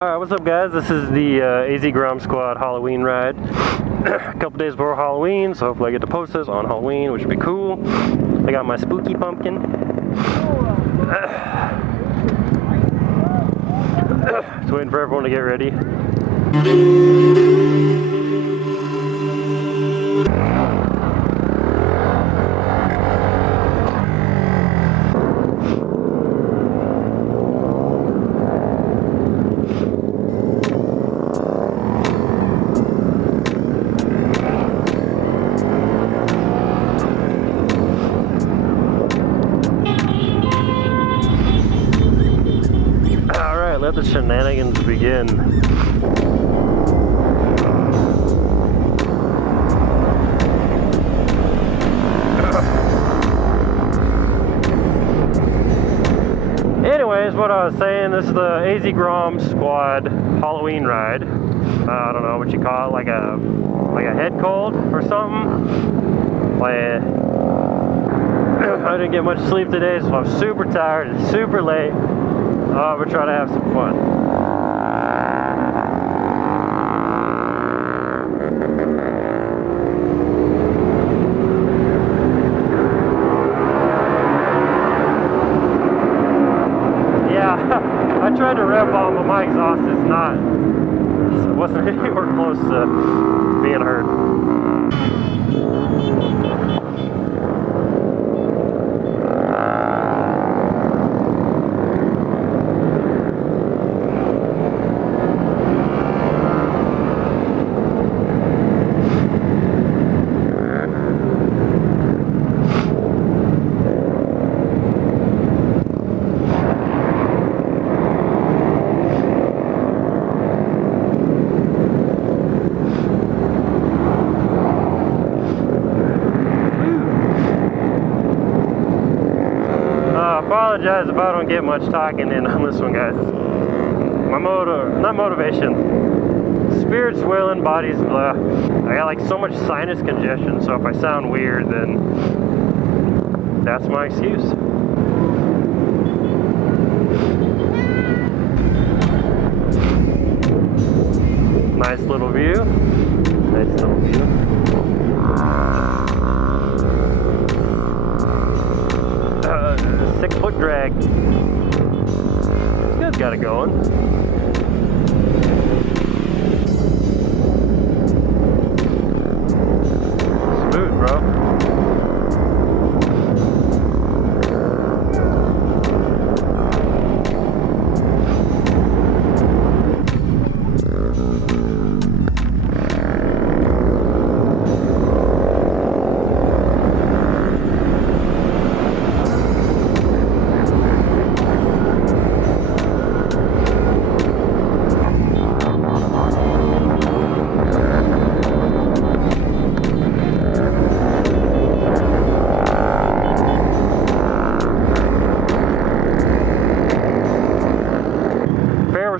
Alright, what's up guys? This is the AZ Grom Squad Halloween ride. A couple days before Halloween, so hopefully I get to post this on Halloween, which would be cool. I got my spooky pumpkin. Just waiting for everyone to get ready. Let the shenanigans begin. Anyways, what I was saying, this is the AZ Grom Squad Halloween ride. I don't know what you call it, like a head cold or something. Like, I didn't get much sleep today, so I'm super tired and super late. We're trying to have some fun. Yeah, I tried to rev on, but my exhaust wasn't anywhere close to being heard. I apologize if I don't get much talking in on this one, guys. My not motivation. Spirit's willing, body's blah. I got like so much sinus congestion, so if I sound weird, then that's my excuse. Nice little view. Nice little view. 6-foot drag. This guy's got it going. Smooth, bro.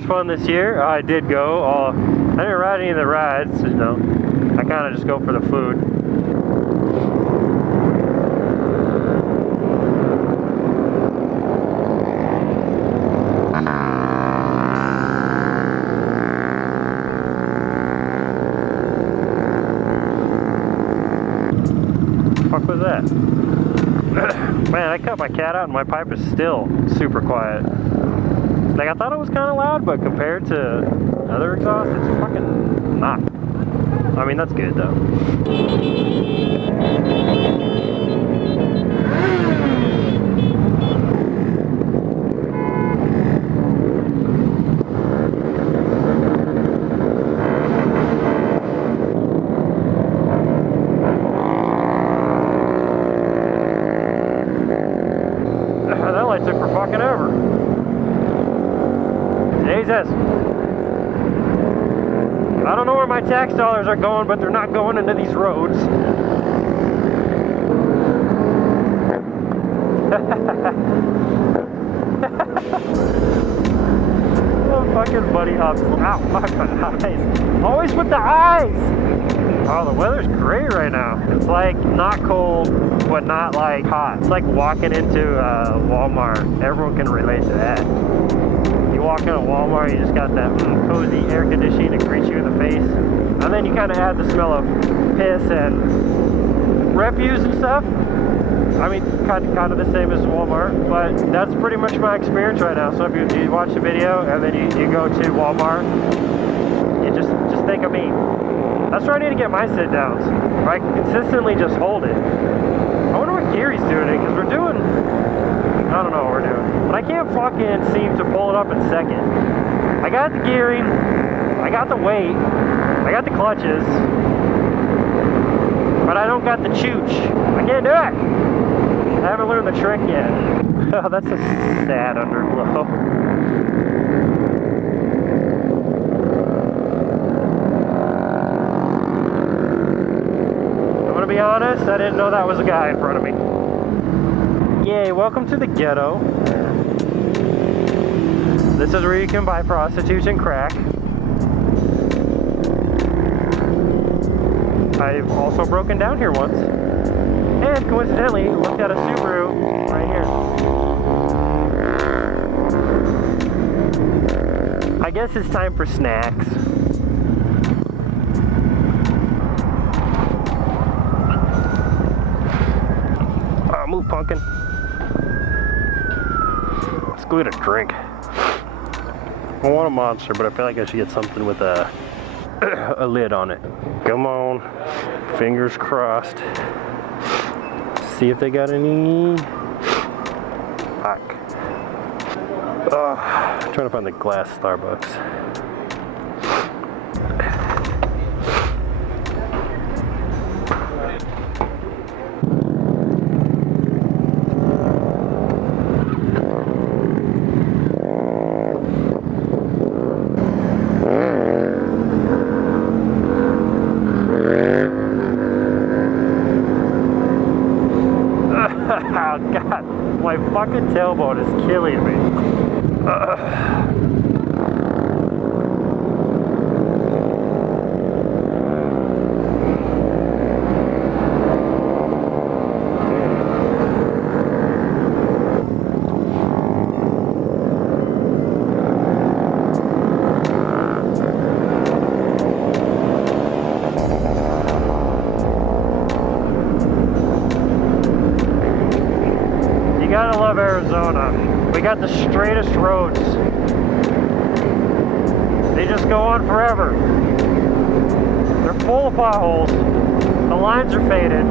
Fun this year. I did go. I didn't ride any of the rides, you know. I kind of just go for the food. What the fuck was that? Man, I cut my cat out and my pipe is still super quiet. Like, I thought it was kind of loud, but compared to other exhausts, it's fucking not. I mean, that's good, though. That light took for fucking ever. Jesus. I don't know where my tax dollars are going, but they're not going into these roads. Oh, fucking buddy hops. Ow, fuck my eyes. Always with the eyes. Oh, the weather's great right now. It's like not cold, but not like hot. It's like walking into Walmart. Everyone can relate to that. You walk into Walmart, you just got that cozy air conditioning to greet you in the face. And then you kind of add the smell of piss and refuse and stuff. I mean, kind of the same as Walmart, but that's pretty much my experience right now. So if you watch the video and then you go to Walmart, you just think of me. That's where I need to get my sit downs, where I can consistently just hold it. I wonder what gear he's doing it, because we're doing, I don't know what we're doing, but I can't fucking seem to pull it up in second. I got the gearing, I got the weight, I got the clutches, but I don't got the chooch. I can't do it. I haven't learned the trick yet. Oh, that's a sad underglow. I'm gonna be honest, I didn't know that was a guy in front of me. Yay, welcome to the ghetto. This is where you can buy prostitution crack. I've also broken down here once. And coincidentally, looked at a Subaru right here. I guess it's time for snacks. Move, pumpkin. Let's go get a drink. I want a Monster, but I feel like I should get something with a lid on it. Come on. Fingers crossed. See if they got any. Fuck. I'm trying to find the glass Starbucks. Oh God, my fucking tailbone is killing me. You gotta love Arizona. We got the straightest roads. They just go on forever. They're full of potholes. The lines are faded.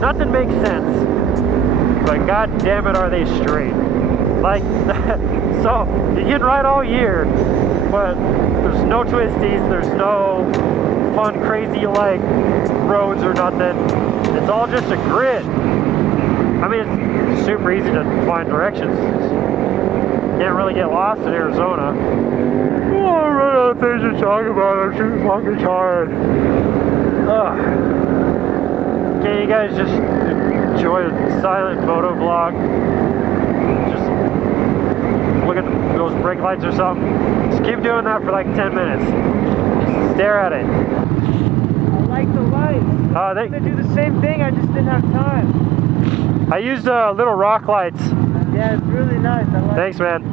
Nothing makes sense. But god damn it, are they straight. Like, so, you can ride all year, but there's no twisties, there's no fun, crazy, like, roads or nothing. It's all just a grid. I mean, it's super easy to find directions. Can't really get lost in Arizona. Oh, I run out of things to talk about. I'm too fucking tired. Can you guys just enjoy a silent moto vlog? Just look at those brake lights or something. Just keep doing that for like 10 minutes. Just stare at it. I like the lights. They do the same thing, I just didn't have time. I used little rock lights. Yeah, it's really nice. I like Thanks, man.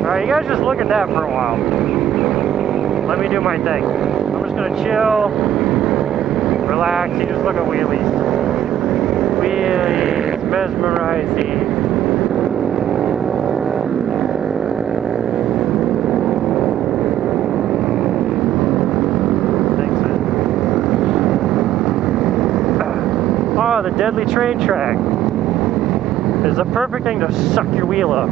Alright, you guys just look at that for a while. Let me do my thing. I'm just gonna chill, relax, you just look at wheelies. Wheelies, mesmerizing. Oh, the deadly train track is the perfect thing to suck your wheel up.